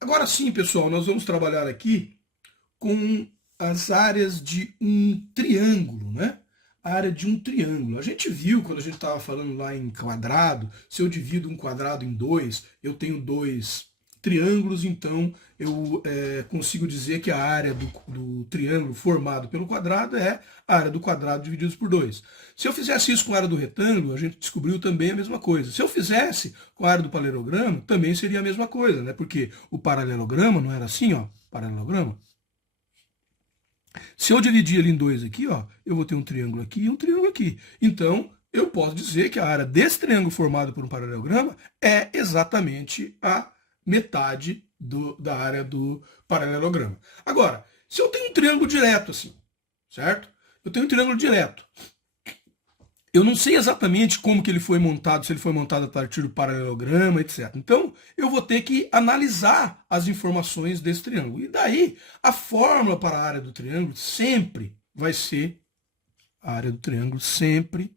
Agora sim, pessoal, nós vamos trabalhar aqui com as áreas de um triângulo, né? A área de um triângulo. A gente viu quando a gente estava falando lá em quadrado, se eu divido um quadrado em dois, eu tenho dois triângulos, então eu consigo dizer que a área do triângulo formado pelo quadrado é a área do quadrado divididos por dois. Se eu fizesse isso com a área do retângulo, a gente descobriu também a mesma coisa. Se eu fizesse com a área do paralelogramo, também seria a mesma coisa, né? Porque o paralelogramo não era assim, ó, paralelogramo. Se eu dividir ele em dois aqui, ó, eu vou ter um triângulo aqui e um triângulo aqui. Então, eu posso dizer que a área desse triângulo formado por um paralelogramo é exatamente a metade da área do paralelogramo. Agora, se eu tenho um triângulo direto assim, certo? Eu tenho um triângulo direto. Eu não sei exatamente como que ele foi montado, se ele foi montado a partir do paralelograma, etc. Então, eu vou ter que analisar as informações desse triângulo. E daí, a fórmula para a área do triângulo sempre vai ser, a área do triângulo sempre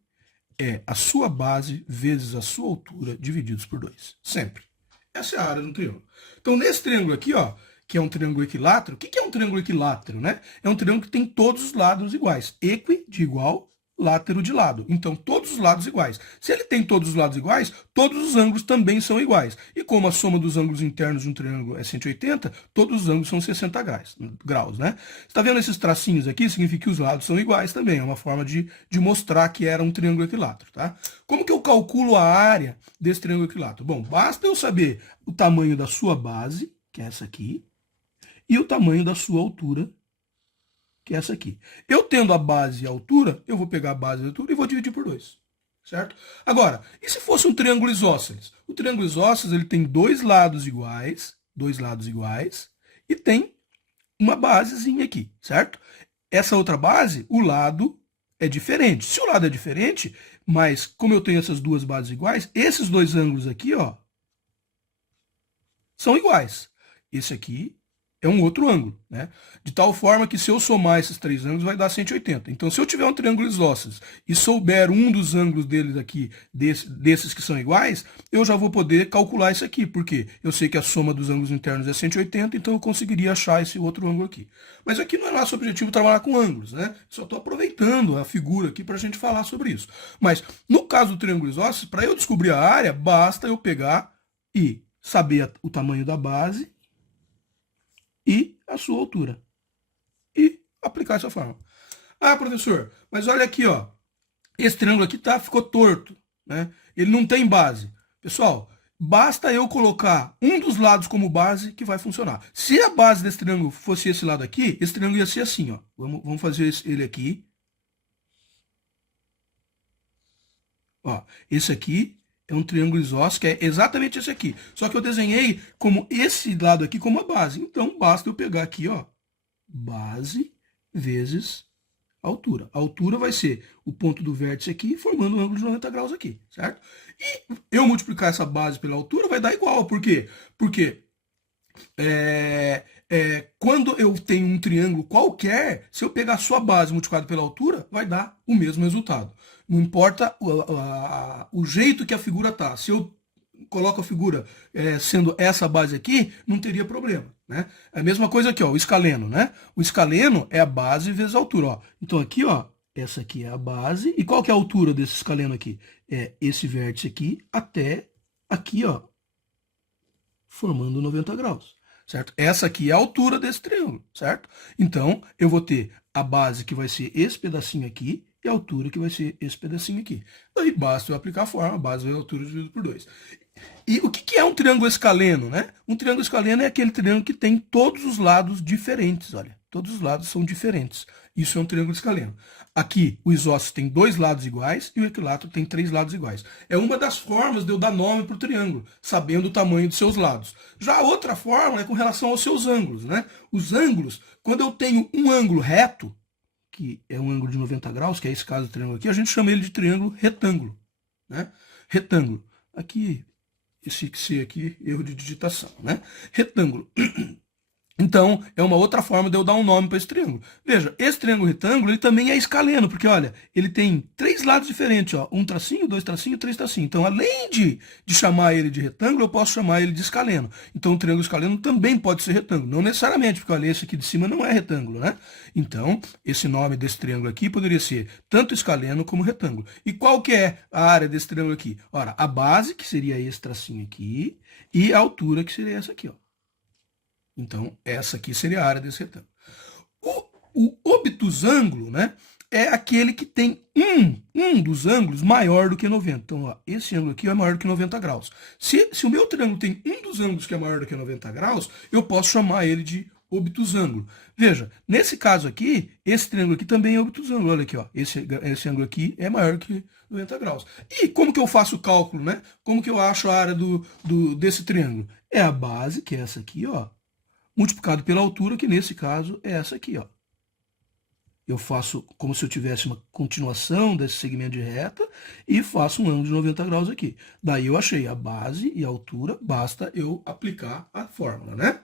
é a sua base vezes a sua altura divididos por 2. Sempre. Essa é a área do triângulo. Então, nesse triângulo aqui, ó, que é um triângulo equilátero, o que é um triângulo equilátero, né? É um triângulo que tem todos os lados iguais. Equi de igual, látero de lado. Então, todos os lados iguais. Se ele tem todos os lados iguais, todos os ângulos também são iguais. E como a soma dos ângulos internos de um triângulo é 180, todos os ângulos são 60 graus, né? Você está vendo esses tracinhos aqui? Significa que os lados são iguais também. É uma forma de mostrar que era um triângulo equilátero, tá? Como que eu calculo a área desse triângulo equilátero? Bom, basta eu saber o tamanho da sua base, que é essa aqui, e o tamanho da sua altura, que é essa aqui. Eu tendo a base e a altura, eu vou pegar a base e a altura e vou dividir por 2. Certo? Agora, e se fosse um triângulo isósceles? O triângulo isósceles ele tem dois lados iguais, e tem uma basezinha aqui, certo? Essa outra base, o lado é diferente. Se o lado é diferente, mas como eu tenho essas duas bases iguais, esses dois ângulos aqui, ó, são iguais. Esse aqui é um outro ângulo, né? De tal forma que se eu somar esses três ângulos vai dar 180. Então, se eu tiver um triângulo isósceles e souber um dos ângulos deles aqui, desses que são iguais, eu já vou poder calcular isso aqui, porque eu sei que a soma dos ângulos internos é 180, então eu conseguiria achar esse outro ângulo aqui. Mas aqui não é nosso objetivo trabalhar com ângulos, né? Só estou aproveitando a figura aqui para a gente falar sobre isso. Mas, no caso do triângulo isósceles, para eu descobrir a área, basta eu pegar e saber o tamanho da base e a sua altura. E aplicar essa fórmula. Ah, professor, mas olha aqui, ó. Esse triângulo aqui ficou torto, né? Ele não tem base. Pessoal, basta eu colocar um dos lados como base que vai funcionar. Se a base desse triângulo fosse esse lado aqui, esse triângulo ia ser assim, ó. Vamos fazer ele aqui. Ó, esse aqui é um triângulo isósceles, que é exatamente esse aqui. Só que eu desenhei como esse lado aqui como a base. Então, basta eu pegar aqui, ó, base vezes altura. A altura vai ser o ponto do vértice aqui, formando um ângulo de 90 graus aqui, certo? E eu multiplicar essa base pela altura vai dar igual. Por quê? Porque quando eu tenho um triângulo qualquer, se eu pegar a sua base multiplicado pela altura, vai dar o mesmo resultado. Não importa o jeito que a figura tá. Se eu coloco a figura sendo essa base aqui, não teria problema, né? É a mesma coisa aqui, ó, o escaleno, né? O escaleno é a base vezes a altura, ó. Então aqui, ó, essa aqui é a base. E qual que é a altura desse escaleno aqui? É esse vértice aqui até aqui, ó, formando 90 graus, certo? Essa aqui é a altura desse triângulo, certo? Então, eu vou ter a base que vai ser esse pedacinho aqui e a altura que vai ser esse pedacinho aqui. Daí basta eu aplicar a fórmula, base vezes a altura dividido por 2. E o que é um triângulo escaleno, né? Um triângulo escaleno é aquele triângulo que tem todos os lados diferentes, olha. Todos os lados são diferentes. Isso é um triângulo escaleno. Aqui, o isósceles tem dois lados iguais e o equilátero tem três lados iguais. É uma das formas de eu dar nome para o triângulo, sabendo o tamanho dos seus lados. Já a outra forma é com relação aos seus ângulos, né? Os ângulos, quando eu tenho um ângulo reto, que é um ângulo de 90 graus, que é esse caso do triângulo aqui, a gente chama ele de triângulo retângulo, né? Retângulo. Aqui, esse C aqui, erro de digitação, né? Retângulo. Então, é uma outra forma de eu dar um nome para esse triângulo. Veja, esse triângulo retângulo, ele também é escaleno, porque, olha, ele tem três lados diferentes, ó, um tracinho, dois tracinhos, três tracinhos. Então, além de chamar ele de retângulo, eu posso chamar ele de escaleno. Então, o triângulo escaleno também pode ser retângulo. Não necessariamente, porque, olha, esse aqui de cima não é retângulo, né? Então, esse nome desse triângulo aqui poderia ser tanto escaleno como retângulo. E qual que é a área desse triângulo aqui? Ora, a base, que seria esse tracinho aqui, e a altura, que seria essa aqui, ó. Então, essa aqui seria a área desse retângulo. O obtusângulo, né, é aquele que tem um dos ângulos maior do que 90. Então, ó, esse ângulo aqui é maior do que 90 graus. Se o meu triângulo tem um dos ângulos que é maior do que 90 graus, eu posso chamar ele de obtusângulo. Veja, nesse caso aqui, esse triângulo aqui também é obtusângulo. Olha aqui, ó, esse ângulo aqui é maior que 90 graus. E como que eu faço o cálculo, né? Como que eu acho a área desse triângulo? É a base, que é essa aqui, ó, multiplicado pela altura, que nesse caso é essa aqui, ó. Eu faço como se eu tivesse uma continuação desse segmento de reta e faço um ângulo de 90 graus aqui. Daí eu achei a base e a altura, basta eu aplicar a fórmula, né?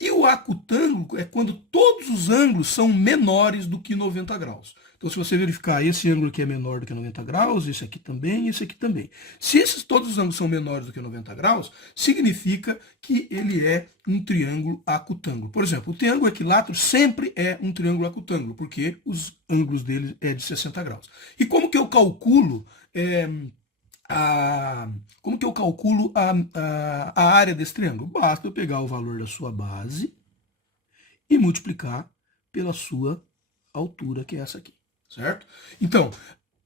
E o acutângulo é quando todos os ângulos são menores do que 90 graus. Então, se você verificar, esse ângulo aqui é menor do que 90 graus, esse aqui também, esse aqui também. Se todos os ângulos são menores do que 90 graus, significa que ele é um triângulo acutângulo. Por exemplo, o triângulo equilátero sempre é um triângulo acutângulo, porque os ângulos dele é de 60 graus. E como que eu calculo a área desse triângulo? Basta eu pegar o valor da sua base e multiplicar pela sua altura, que é essa aqui, certo? Então,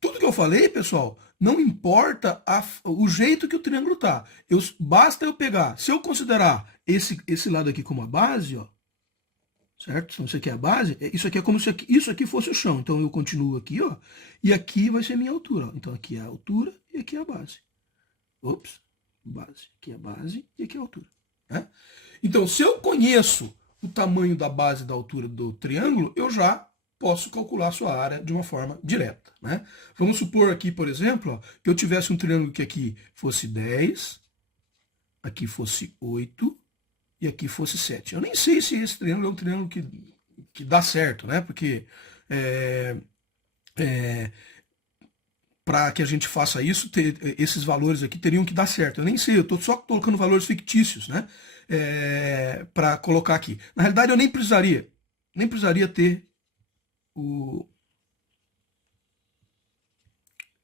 tudo que eu falei, pessoal, não importa o jeito que o triângulo tá. Basta eu pegar, se eu considerar esse lado aqui como a base, ó, certo? Então, isso aqui é a base, isso aqui é como se isso aqui fosse o chão. Então, eu continuo aqui, ó, e aqui vai ser a minha altura. Ó. Então, aqui é a altura e aqui é a base. Ops, base. Aqui é a base e aqui é a altura. Né? Então, se eu conheço o tamanho da base e da altura do triângulo, eu já posso calcular a sua área de uma forma direta. Né? Vamos supor aqui, por exemplo, ó, que eu tivesse um triângulo que aqui fosse 10, aqui fosse 8 e aqui fosse 7. Eu nem sei se esse triângulo é um triângulo que dá certo, né? Porque para que a gente faça isso, esses valores aqui teriam que dar certo. Eu nem sei, eu estou só colocando valores fictícios, né? Para colocar aqui. Na realidade, eu nem precisaria ter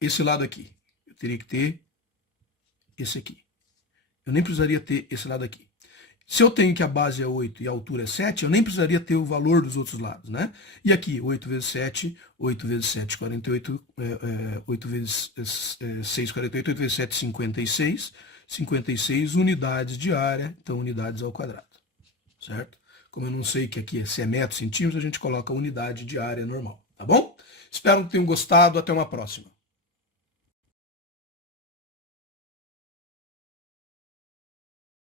esse lado aqui. Eu teria que ter esse aqui. Eu nem precisaria ter esse lado aqui. Se eu tenho que a base é 8 e a altura é 7, eu nem precisaria ter o valor dos outros lados, né? E aqui, 8 vezes 7, 8 vezes 7, 48, 8 vezes 6, 48, 8 vezes 7, 56, 56 unidades de área, então unidades ao quadrado, certo? Como eu não sei que aqui se é metros, centímetros, a gente coloca unidade de área normal, tá bom? Espero que tenham gostado, até uma próxima.